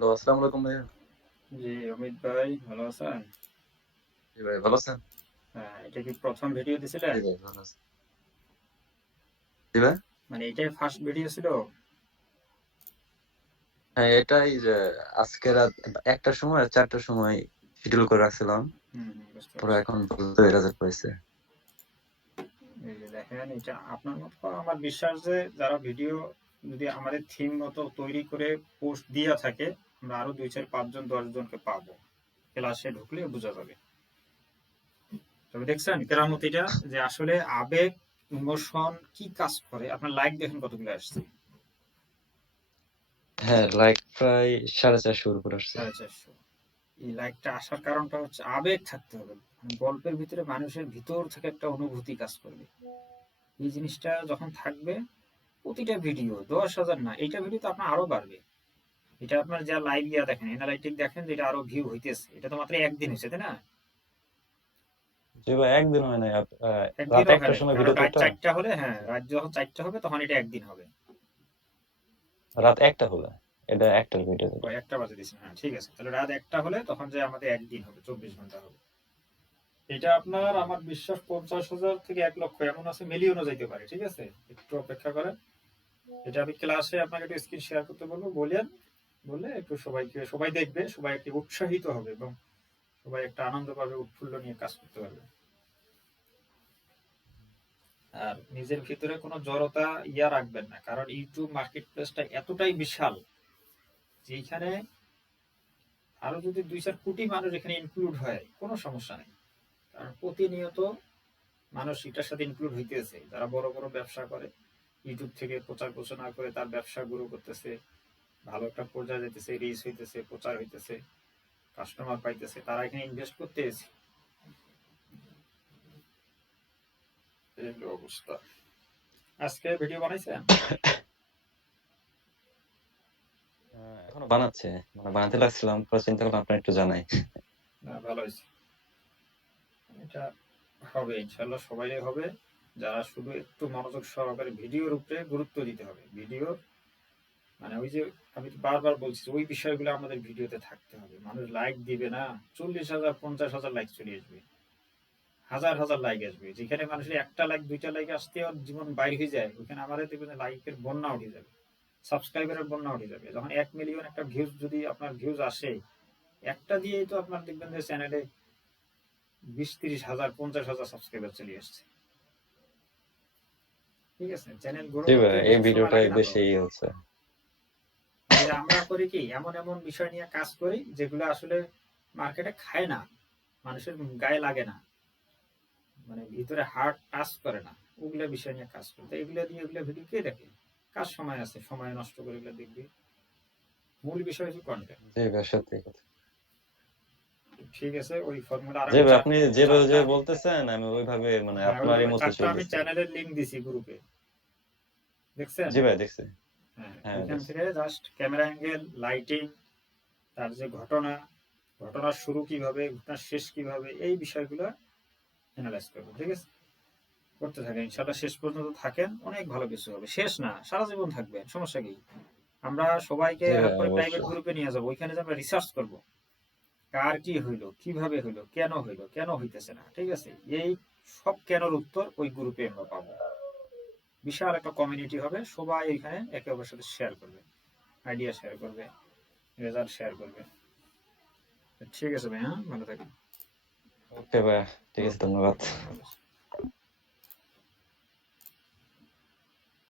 Hello, আসসালামু আলাইকুম ভাইয়া। জি, অমিত ভাই ভালো আছেন? জি ভাই, ভালো আছেন? হ্যাঁ, এটা কি ১ম ভিডিও জি দিছিলেন? ভাই, ভালো আছি। জি ভাই? মানে এটাই ফার্স্ট ভিডিও ছিল? হ্যাঁ, এটাই যে আজকে রাত ১টার সময় আর ৪টার সময় শিডিউল করে রাখছিলাম। বুঝতে পরে পারছি। এখন পর্যন্ত এই রেজাল্ট পাইছে। এই যে দেখেন এটা আপনার মতো আমার বিশ্বাস যে যারা ভিডিও যদি আমাদের থিম মতো তৈরি করে পোস্ট দিয়া থাকে, আমরা আরো ২, ৪, ৫ জন ১০ জনকে পাবো। ক্লাসে ঢুকলে বোঝা যাবে। তবে দেখছেন আচ্ছা। কেরামতিটা যে আসলে আবেগ, ইমোশন কি কাজ করে? আপনার লাইক দেখেন কতগুলো আসছে? হ্যাঁ, লাইক প্রায় ৪৫০ এর উপর আসছে। ৪৫০। এই লাইকটা আসার কারণটা হচ্ছে আবেগ থাকতে হবে। মানে গল্পের ভিতরে মানুষের ভিতর থেকে একটা অনুভূতি কাজ করবে। এই জিনিসটা যখন থাকবে প্রতিটা ভিডিও ১০,০০০ না, এইটা ভিডিও তো আপনার আরো বাড়বে। এটা আপনার যা লাইভ ইয়া দেখেন, এনালাইটিক দেখেন যে এটা আরো ভিউ হইতেছে। এটা তো মাত্র একদিন হয়েছে, তাই না? জি ভাই, একদিন হয় নাই। রাত একদিনও হয় ১টার নাই। সময় কারণ ভিডিও তো রাত ওটা। ৪টা হলে হ্যাঁ, রাত যখন ৪টা হবে তখন এটা একদিন হবে। রাত ১টা হলে। এটা ১টার ভিডিও ও যেটা। ১টা বাজে দিয়েছেন, হ্যাঁ ঠিক আছে। তাহলে রাত ১টা হলে তখন যে আমাদের একদিন হবে, ২৪ ঘন্টা হবে। এটা আপনার আমার বিশ্বাস ৫০,০০০ থেকে ১,০০,০০০ এমন আছে মিলিয়নও যাইতে পারে। ঠিক আছে? একটু অপেক্ষা করেন। এটা আমি ক্লাসে আপনাকে একটু স্ক্রিন শেয়ার করতে বলবো, বলেন বললে একটু সবাই দেখবে, সবাই একটু উৎসাহিত হবে এবং সবাই একটা আনন্দ পাবে, উৎফুল্ল নিয়ে কাজ করতে পারবে। আর নিজের ভিতরে কোনো জড়তা রাখবেন না, কারণ ইউটিউব মার্কেট প্লেসটা এতটাই বিশাল যে এখানে আরো যদি ২, ৪ কোটি মানুষ এখানে ইনক্লুড হয় কোনো সমস্যা নেই। কারণ প্রতিনিয়ত মানুষ এটার সাথে ইনক্লুড হইতেছে, যারা বড় বড় ব্যবসা করে ইউটিউব থেকে প্রচার ঘোষণা করে তার ব্যবসা গ্রো করতেছে, ভালো একটা পর্যায়ে যেতেছে, রিচ হইতেছে, প্রচার হইতেছে, কাস্টমার পাইতেছে, তারা এখানে ইনভেস্ট করতেছে। এই হলো অবস্থা। আজকে ভিডিও বানাইছেন? এখনো বানাচ্ছে। মানে বানাতে লাগছিলাম। পরে চিন্তা করলাম আপনার একটু জানাই। না, ভালো হয়েছে। এটা হবে ইনশাল্লাহ, সবাই হবে। যারা শুধু একটু মনোযোগ সহকারে ভিডিওর উপরে গুরুত্ব দিতে হবে। ভিডিও মানে ওই যে আমি তো বারবার বলছি ওই বিষয়গুলো আমাদের ভিডিওতে থাকতে হবে। মানুষ লাইক দিবে না, ৪০,০০০ ৫০,০০০ লাইক চলে আসবে, হাজার হাজার লাইক আসবে। যেখানে মানুষের একটা লাইক ২টা লাইক আসতে ওর জীবন বাইর হয়ে যায়, ওখানে আমাদের দেখবেন লাইকের বন্যা উঠে যাবে, সাবস্ক্রাইবারের বন্যা উঠে যাবে। যখন ১ মিলিয়ন একটা ভিউজ যদি আপনার ভিউজ আসে, একটা দিয়েই তো আপনার দেখবেন যে চ্যানেলে ২০, ৩০ হাজার ৫০,০০০ সাবস্ক্রাইবার চলে আসছে। ঠিক আছে? চ্যানেল গ্রো জি করতে ভাই, এই বেশি সময় ভিডিওটাই লাগে না তো। বেশি হচ্ছে। এই যে আমরা করি কি এমন এমন বিষয় নিয়ে কাজ করি যেগুলো আসলে মার্কেটে খায় না, মানুষের গায়ে লাগে না, মানে ভিতরে হার্ট টাচ করে না, ওগুলো বিষয় নিয়ে কাজ করি। তো এগুলো দিয়ে এগুলো ভিডিও কে দেখে? কার সময় আছে সময় নষ্ট করে এগুলো দেখবি? মূল বিষয় হচ্ছে কন্টেন্ট। জি ভাই, সত্যি কথা। ঠিক আছে, ওই ফর্মুলা আর জি আমি ভাই, আপনি যেভাবে চারটা, যে বলতেছেন আমি ওইভাবে মানে হ্যাঁ আপনারই ওইভাবে মতো চারটা আমি চলতেছি। চ্যানেলের লিঙ্ক দিছি গ্রুপে, দেখছেন? জি ভাই, দেখছি। হ্যাঁ, হ্যাঁ, ওইখান দেখছি। থেকে জাস্ট ক্যামেরা অ্যাঙ্গেল, লাইটিং, তার যে ঘটনা, ঘটনার শুরু কিভাবে, ঘটনার শেষ কিভাবে, এই বিষয়গুলো অ্যানালাইজ করবো। ঠিক আছে? করতে থাকেন, ইনশাল্লাহ শেষ পর্যন্ত থাকেন, অনেক ভালো কিছু হবে। শেষ না, সারা জীবন থাকবেন, সমস্যা কি? আমরা সবাইকে জি এক ভাই, করে প্রাইভেট অবশ্যই। গ্রুপে নিয়ে যাবো, ওইখানে যে আমরা রিসার্চ করবো কার কি হইলো, কিভাবে হইলো, কেন হইলো, কেন হইতেছে না। ঠিক আছে? এই সব কেনর উত্তর ওই গ্রুপে আমরা পাবো। বিশাল একটা কমিউনিটি হবে, সবাই এখানে একে অপরের সাথে শেয়ার করবে, আইডিয়া শেয়ার করবে, রেজাল্ট শেয়ার করবে। ঠিক আছে ভাই, হ্যাঁ ভালো থাকেন। ওকে ভাই, ঠিক আছে, ওকে, ধন্যবাদ। ওকে, ভালো।